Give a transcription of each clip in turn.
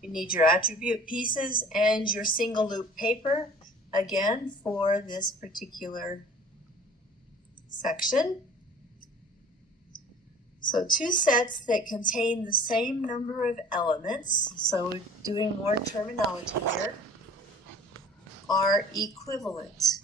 You need your attribute pieces and your single loop paper, again, for this particular section. So two sets that contain the same number of elements, so we're doing more terminology here, are equivalent.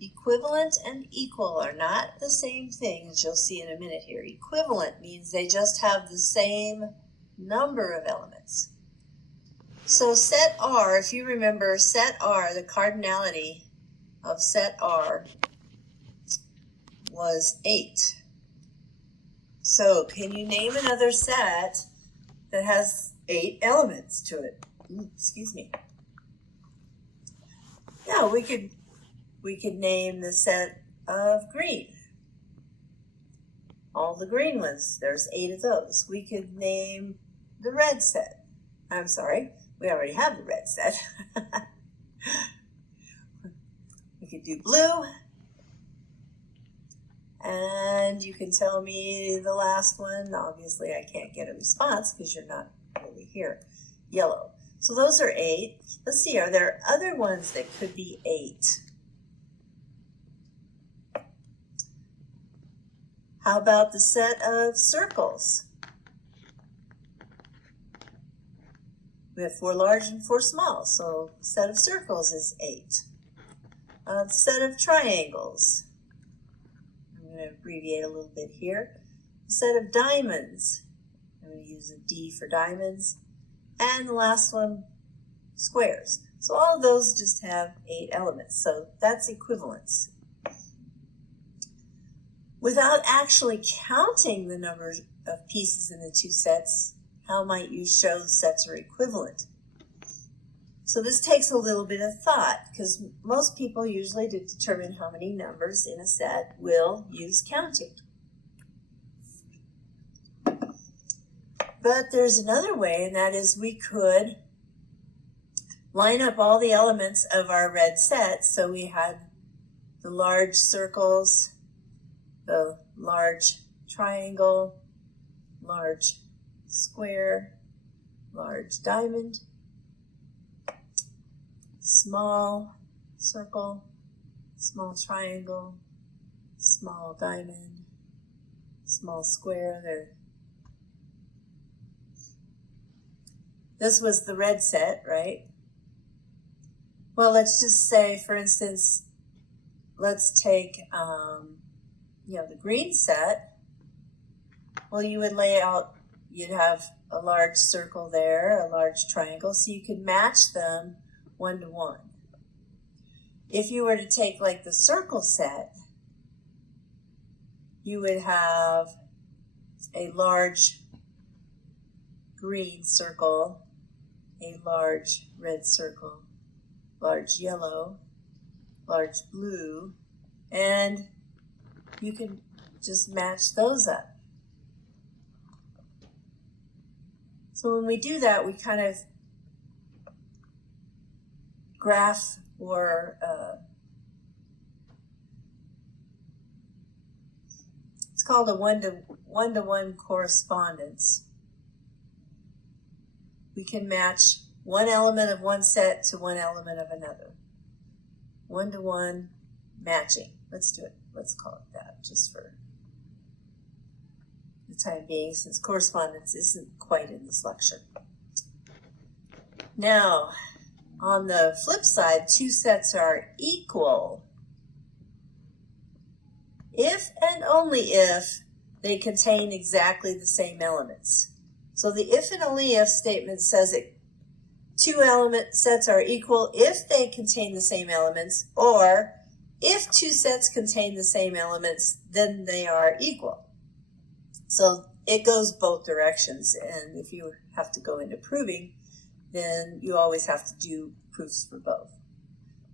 Equivalent and equal are not the same thing, as you'll see in a minute here. Equivalent means they just have the same number of elements. So set R, if you remember, set R, the cardinality of set R was 8. So can you name another set that has 8 elements to it? Excuse me. Yeah, we could name the set of green. All the green ones, there's 8 of those. We could name the red set. I'm sorry, we already have the red set. We could do blue. And you can tell me the last one. Obviously, I can't get a response because you're not really here. Yellow. So those are 8. Let's see, are there other ones that could be 8? How about the set of circles? We have 4 large and 4 small, so the set of circles is 8. The set of triangles. I'm going to abbreviate a little bit here. The set of diamonds. I'm going to use a D for diamonds. And the last one, squares. So all of those just have 8 elements. So that's equivalence. Without actually counting the number of pieces in the two sets, how might you show the sets are equivalent? So this takes a little bit of thought, because most people usually, to determine how many numbers in a set, will use counting. But there's another way, and that is we could line up all the elements of our red set. So we had the large circles, the large triangle, large square, large diamond, small circle, small triangle, small diamond, small square. There. This was the red set, right? Well, let's just say, for instance, let's take the green set. Well, you would lay out, you'd have a large circle there, a large triangle, so you could match them 1 to 1. If you were to take like the circle set, you would have a large green circle, a large red circle, large yellow, large blue, and you can just match those up. So when we do that, we kind of graph or it's called a one-to-one correspondence. We can match one element of one set to one element of another. One-to-one matching. Let's do it. Let's call it that, just for the time being, since correspondence isn't quite in this lecture. Now, on the flip side, two sets are equal if and only if they contain exactly the same elements. So the if and only if statement says that two element sets are equal if they contain the same elements, or if two sets contain the same elements, then they are equal. So it goes both directions, and if you have to go into proving, then you always have to do proofs for both.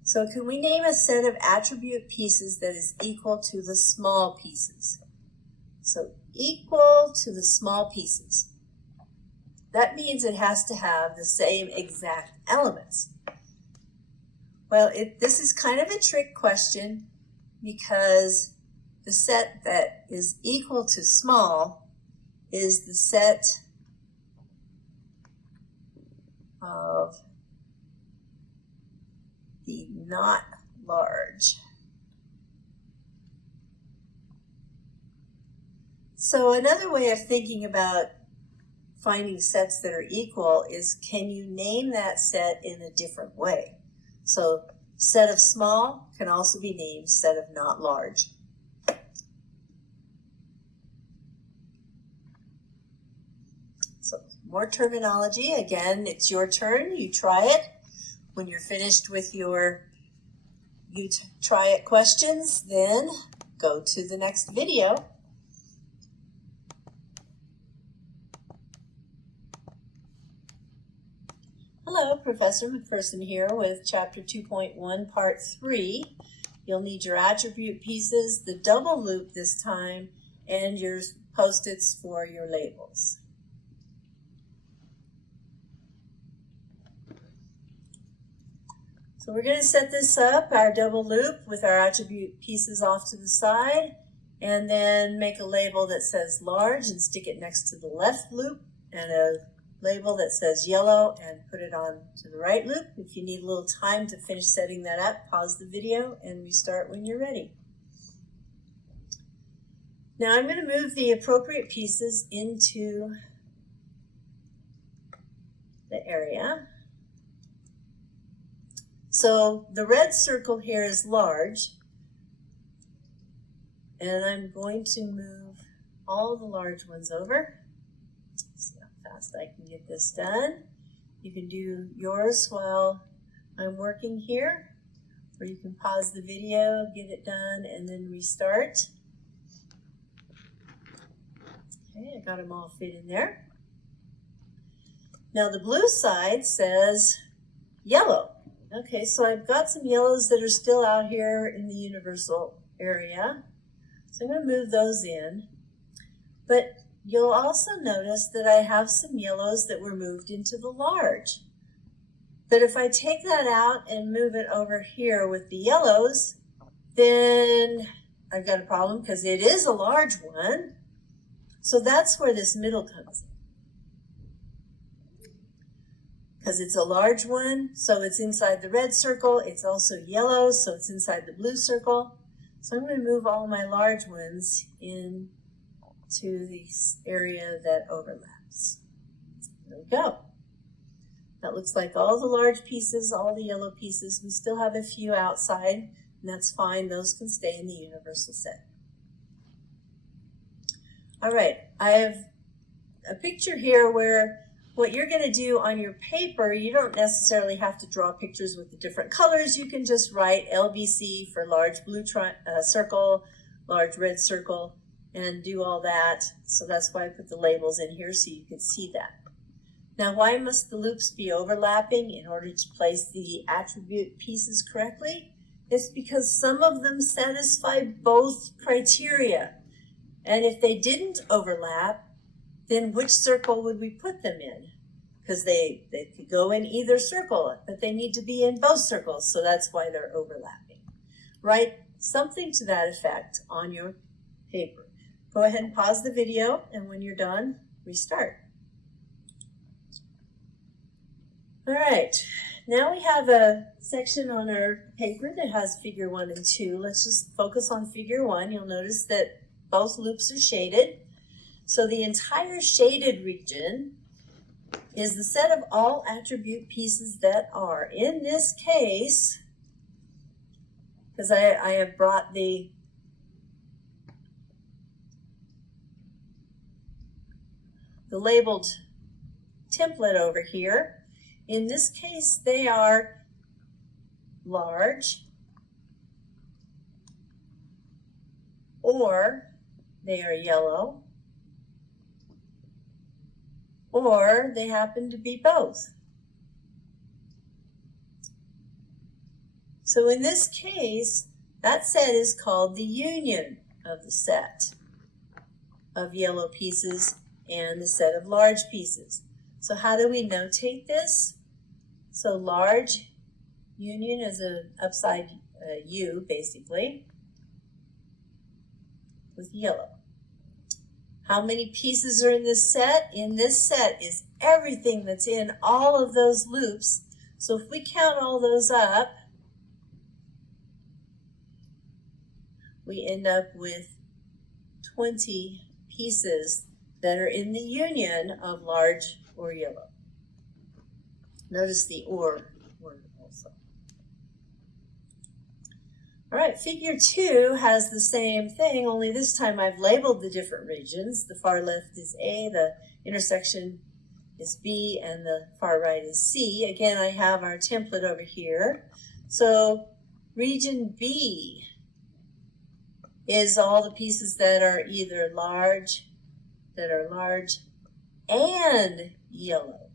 So can we name a set of attribute pieces that is equal to the small pieces? So equal to the small pieces. That means it has to have the same exact elements. Well, this is kind of a trick question, because the set that is equal to small is the set of the not large. So another way of thinking about finding sets that are equal is, can you name that set in a different way? So set of small can also be named set of not large. So more terminology. Again, it's your turn. You try it. When you're finished with your try it questions, then go to the next video. Hello, Professor McPherson here with Chapter 2.1, Part 3. You'll need your attribute pieces, the double loop this time, and your Post-its for your labels. So we're going to set this up, our double loop, with our attribute pieces off to the side, and then make a label that says large and stick it next to the left loop, and a label that says yellow and put it on to the right loop. If you need a little time to finish setting that up, pause the video and restart when you're ready. Now I'm going to move the appropriate pieces into the area. So the red circle here is large, and I'm going to move all the large ones over. See how fast I can get this done. You can do yours while I'm working here, or you can pause the video, get it done, and then restart. Okay, I got them all fit in there. Now the blue side says yellow. Okay, so I've got some yellows that are still out here in the universal area. So I'm going to move those in. But you'll also notice that I have some yellows that were moved into the large. But if I take that out and move it over here with the yellows, then I've got a problem because it is a large one. So that's where this middle comes in. Because it's a large one, so it's inside the red circle. It's also yellow, so it's inside the blue circle. So I'm going to move all my large ones into this area that overlaps. There we go. That looks like all the large pieces, all the yellow pieces. We still have a few outside, and that's fine. Those can stay in the universal set. All right, I have a picture here where what you're going to do on your paper, you don't necessarily have to draw pictures with the different colors. You can just write LBC for large blue circle, large red circle, and do all that. So that's why I put the labels in here so you can see that. Now, why must the loops be overlapping in order to place the attribute pieces correctly? It's because some of them satisfy both criteria. And if they didn't overlap, then which circle would we put them in? Because they could go in either circle, but they need to be in both circles, so that's why they're overlapping. Write something to that effect on your paper. Go ahead and pause the video, and when you're done, restart. All right, now we have a section on our paper that has figure 1 and 2. Let's just focus on figure 1. You'll notice that both loops are shaded. So the entire shaded region is the set of all attribute pieces that are, in this case, because I have brought the labeled template over here. In this case, they are large, or they are yellow, or they happen to be both. So in this case, that set is called the union of the set of yellow pieces and the set of large pieces. So how do we notate this? So large union is an upside U, basically. with yellow. How many pieces are in this set? In this set is everything that's in all of those loops. So if we count all those up, we end up with 20 pieces that are in the union of large or yellow. Notice the or word also. All right, figure 2 has the same thing, only this time I've labeled the different regions. The far left is A, the intersection is B, and the far right is C. Again, I have our template over here. So region B is all the pieces that are either large and yellow.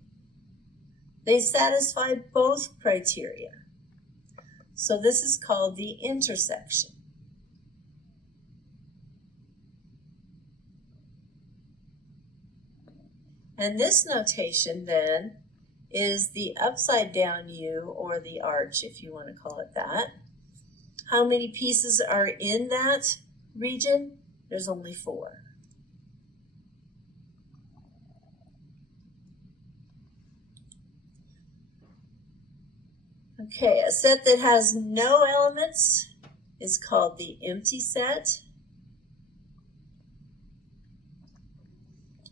They satisfy both criteria. So this is called the intersection. And this notation then is the upside down U, or the arch if you want to call it that. How many pieces are in that region? There's only 4. Okay, a set that has no elements is called the empty set.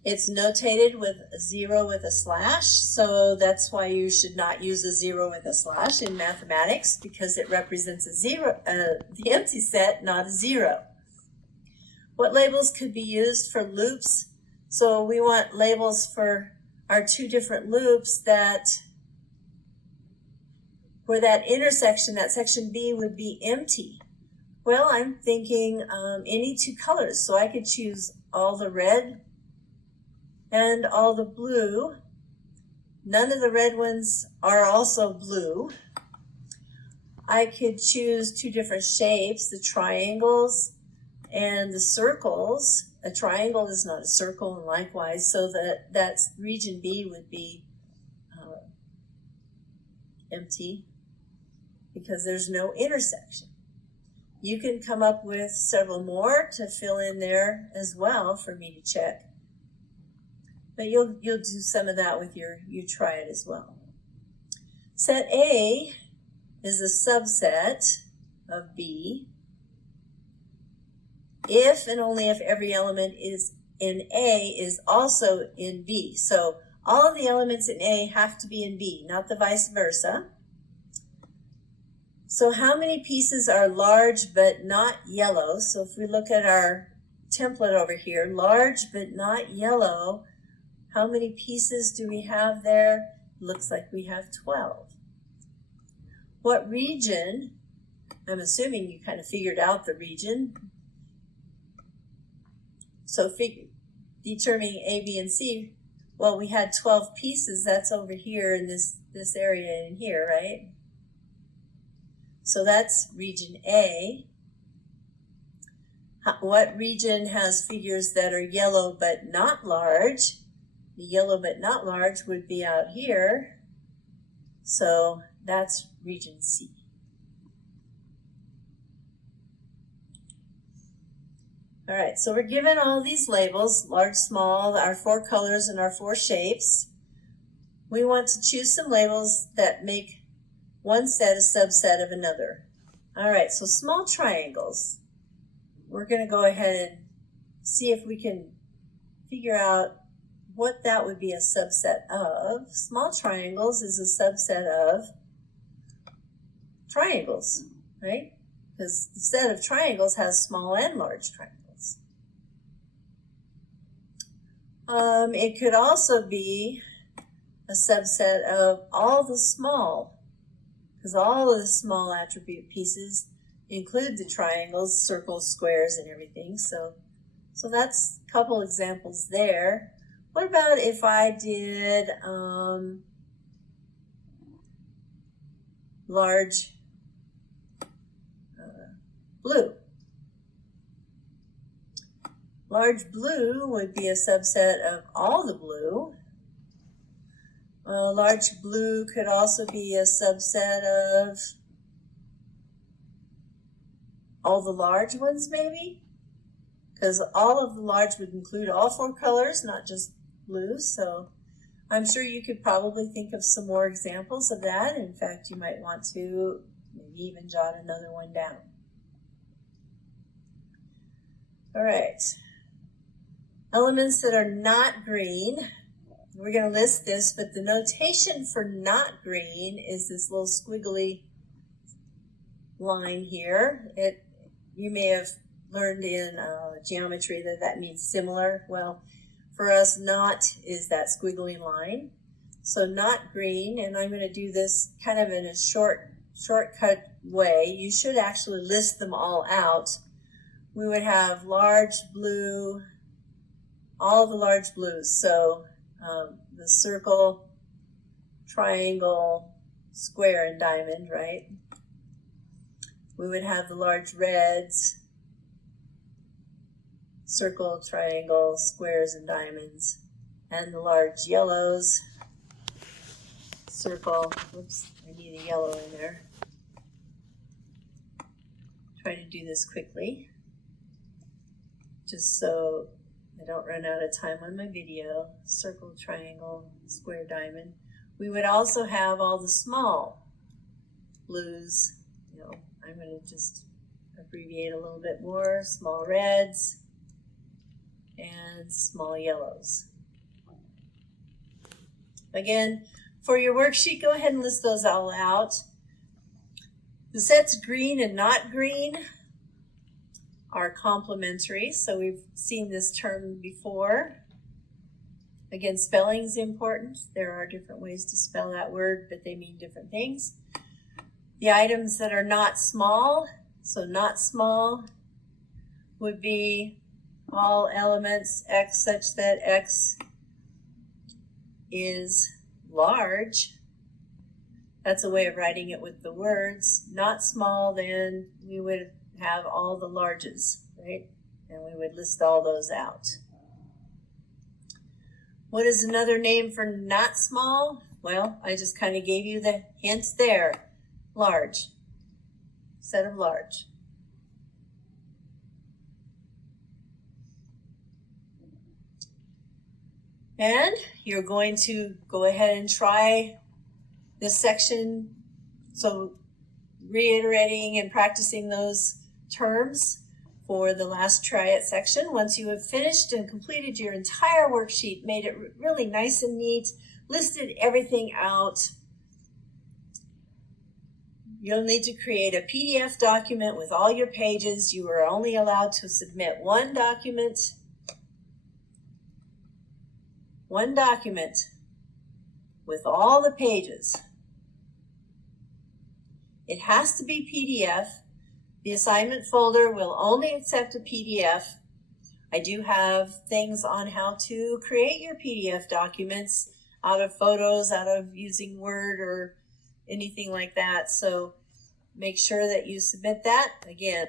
It's notated with a 0 with a slash, so that's why you should not use a 0 with a slash in mathematics, because it represents a 0, the empty set, not a 0. What labels could be used for loops? So we want labels for our 2 different loops that where that intersection, that section B, would be empty. Well, I'm thinking any 2 colors, so I could choose all the red and all the blue. None of the red ones are also blue. I could choose 2 different shapes, the triangles and the circles. A triangle is not a circle, and likewise, so that region B would be empty because there's no intersection. You can come up with several more to fill in there as well for me to check. But you'll do some of that with you try it as well. Set A is a subset of B if and only if every element is in A is also in B. So all of the elements in A have to be in B, not the vice versa. So how many pieces are large but not yellow? So if we look at our template over here, large but not yellow, how many pieces do we have there? Looks like we have 12. What region? I'm assuming you kind of figured out the region. So determining A, B, and C, well, we had 12 pieces. That's over here in this area in here, right? So that's region A. What region has figures that are yellow but not large? The yellow but not large would be out here. So that's region C. All right, so we're given all these labels, large, small, our 4 colors and our 4 shapes. We want to choose some labels that make one set a subset of another. All right, so small triangles. We're going to go ahead and see if we can figure out what that would be a subset of. Small triangles is a subset of triangles, right? Because the set of triangles has small and large triangles. It could also be a subset of all the small, because all of the small attribute pieces include the triangles, circles, squares, and everything. So that's a couple examples there. What about if I did large blue? Large blue would be a subset of all the blue. Large blue could also be a subset of all the large ones, maybe? because all of the large would include all 4 colors, not just blue. So I'm sure you could probably think of some more examples of that. In fact, you might want to maybe even jot another one down. All right. Elements that are not green. We're going to list this, but the notation for not green is this little squiggly line here. You may have learned in geometry that means similar. Well, for us, not is that squiggly line. So not green, and I'm going to do this kind of in a shortcut way. You should actually list them all out. We would have large blue, all the large blues. So the circle, triangle, square, and diamond, right? We would have the large reds, circle, triangle, squares, and diamonds, and the large yellows, circle, whoops, I need a yellow in there. Try to do this quickly, just so I don't run out of time on my video. Circle, triangle, square, diamond. We would also have all the small blues. I'm going to just abbreviate a little bit more. Small reds and small yellows. Again, for your worksheet, go ahead and list those all out. The sets green and not green are complementary, so we've seen this term before. Again, spelling is important. There are different ways to spell that word, but they mean different things. The items that are not small, so not small would be all elements x such that x is large. That's a way of writing it with the words. Not small, then we would have all the larges, right? And we would list all those out. What is another name for not small? Well, I just kind of gave you the hints there. Large, set of large. And you're going to go ahead and try this section. So reiterating and practicing those terms for the last try it section. Once you have finished and completed your entire worksheet, made it really nice and neat, listed everything out, you'll need to create a PDF document with all your pages. You are only allowed to submit one document with all the pages. It has to be PDF. The assignment folder will only accept a PDF. I do have things on how to create your PDF documents out of photos, out of using Word or anything like that. So make sure that you submit that. Again,